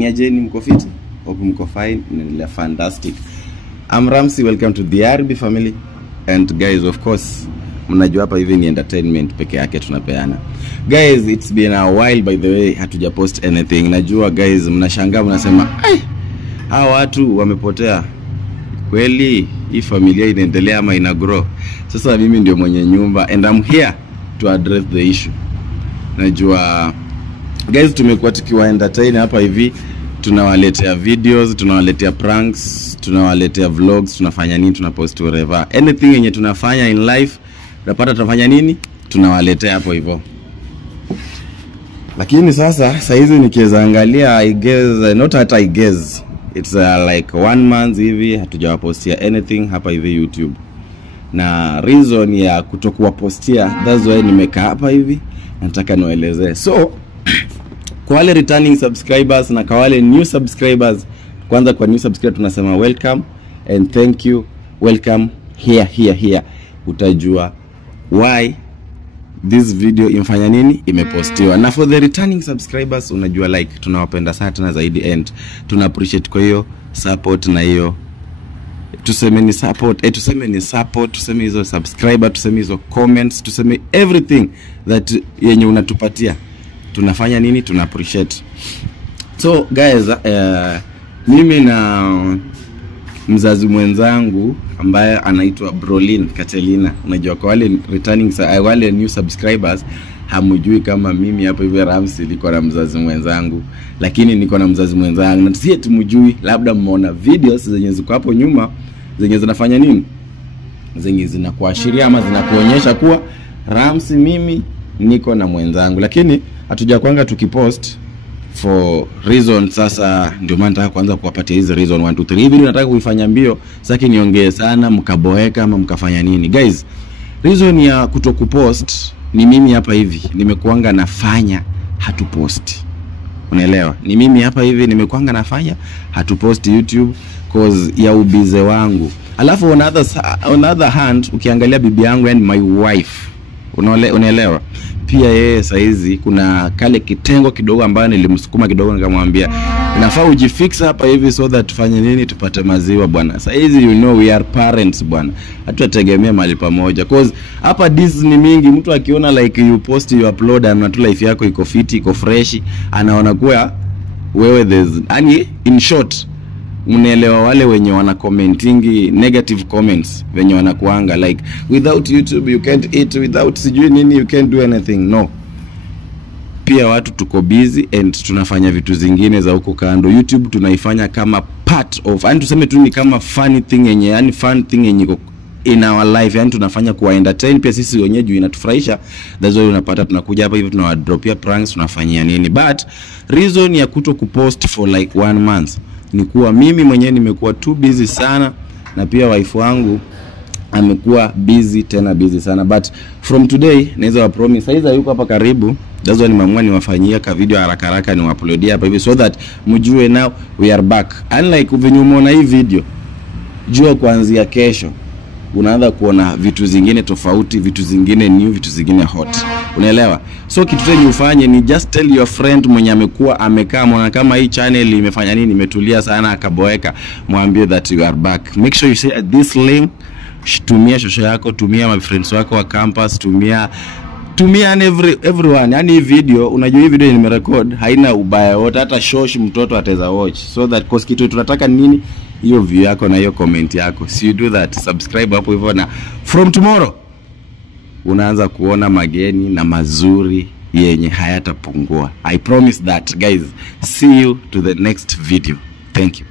ni ajeni mko fit? Hope mko fine. Ni fantastic. I'm Ramsey, welcome to the RB family. And guys, of course, mnajua hapa hivi ni entertainment peke yake tunapeana. Guys, it's been a while by the way, hatuja post anything. Najua guys, mnashangaa mnasema, hawa watu wamepotea. Kweli hii familia inaendelea ama ina grow? Sasa mimi ndio mwenye nyumba and I'm here to address the issue. Najua guys, tumekuwa tukiwa entertain hapa hivi, tunawaletea videos, tunawaletea pranks, tunawaletea vlogs, tunafanya nini, tunapost whatever. Anything yenye tunafanya in life, unapata tunafanya nini? Tunawaletea hapo hivyo. Lakini sasa hizi nikiweza angalia, I guess not at I guess it's like 1 month hivi hatujawapostia anything hapa hivi YouTube. Na reason ya kutokuwa postia, that's why nimekaa hapa hivi nataka niwaelezee. So kwa wale returning subscribers na kwa wale new subscribers, kwanza kwa new subscriber tunasema welcome and thank you. Welcome here. Utajua why this video imefanya nini, imepostiwa. Na for the returning subscribers, unajua like tunawapenda sana tena zaidi and tuna appreciate kwa hiyo support na hiyo tuseme ni support, tuseme hizo subscriber, tuseme hizo comments, tuseme everything that yenye unatupatia. Tunafanya nini, tuna appreciate. So guys, mimi na mzazi mwenzangu ambaye anaitwa Brolin Katelina. Unajua kwa wale returning wale new subscribers hamjui kama mimi hapa hivi Ramsey niko na mzazi mwenzangu, lakini niko na mzazi mwenzangu na si eti mjui, labda mmeona videos zenye ziko hapo nyuma zenye zinafanya nini, zenye zinakuashiria ama zinakuonyesha kuwa Ramsey mimi niko na mwenzangu, lakini hatujakwanga tukipost for reason. Sasa ndio maana nataka kuanza kuwapatia hizo reason 1 2 3. Hivi nataka kuifanya mbio, sasa niongee sana mkaboeka ama mkafanya nini. Guys, reason ya kutokupost ni mimi hapa hivi nimekuanga nafanya hatupost. Unaelewa? Ni mimi hapa hivi nimekuanga nafanya hatupost YouTube cause ya ubize wangu. Alafu on other hand, ukiangalia bibi yangu and my wife, unaelewa? Pia yeye saizi kuna kale kitengo kidogo ambayo nilimsukuma kidogo nikamwambia inafaa ujifix hapa hivi so that tufanye nini, tupate maziwa bwana. Saizi you know we are parents bwana. Hatutegemea mali pamoja cause hapa Disney mingi mtu akiona like you post you upload and tu life yako iko fit, iko fresh, anaona kuwa wewe yani in short unaelewa wale wenye wana commenting negative comments wenye wanakuanga like without YouTube you can't eat, without sijui nini you can't do anything. No, pia watu tuko busy and tunafanya vitu zingine za huko kando. YouTube tunaifanya kama part of, yani tuseme tu ni kama funny thing yenye, yani fun thing yenye in our life, yani tunafanya kuwa entertain pia sisi wenyewe juu inatufurahisha. That's why unapata tunakuja hapa hivi tunawadropia pranks, tunafanyia nini. But reason ya kuto kupost for like 1 month ni kuwa mimi mwenyewe nimekuwa too busy sana, na pia wife wangu amekuwa busy sana. But from today naweza wa promise saiza yuko hapa karibu, that's why nimeamua niwafanyia ka video haraka ni uploadia hapa hivi so that mjue now we are back. Unlike venye umeona hii video, jua kuanzia kesho unaanza kuona vitu zingine tofauti, vitu zingine new, vitu zingine hot. Unaelewa? So kitu chenye ufanye ni just tell your friend mwenye amekuwa amekaa mwana kama hii channel imefanya nini, imetulia sana akaboeka, mwambie that you are back. Make sure you say this link, tumia shosho yako, tumia my friends wako wa campus, tumia everyone. Yani hii video, unajua hii video nimerecord haina ubaya wote, hata shosh mtoto ataweza watch. So that cause kitu tunataka nini, hiyo view yako na hiyo comment yako. So you do that, subscribe hapo hivyo, na from tomorrow unaanza kuona mageni na mazuri yenye hayatapungua. I promise that guys. See you to the next video. Thank you.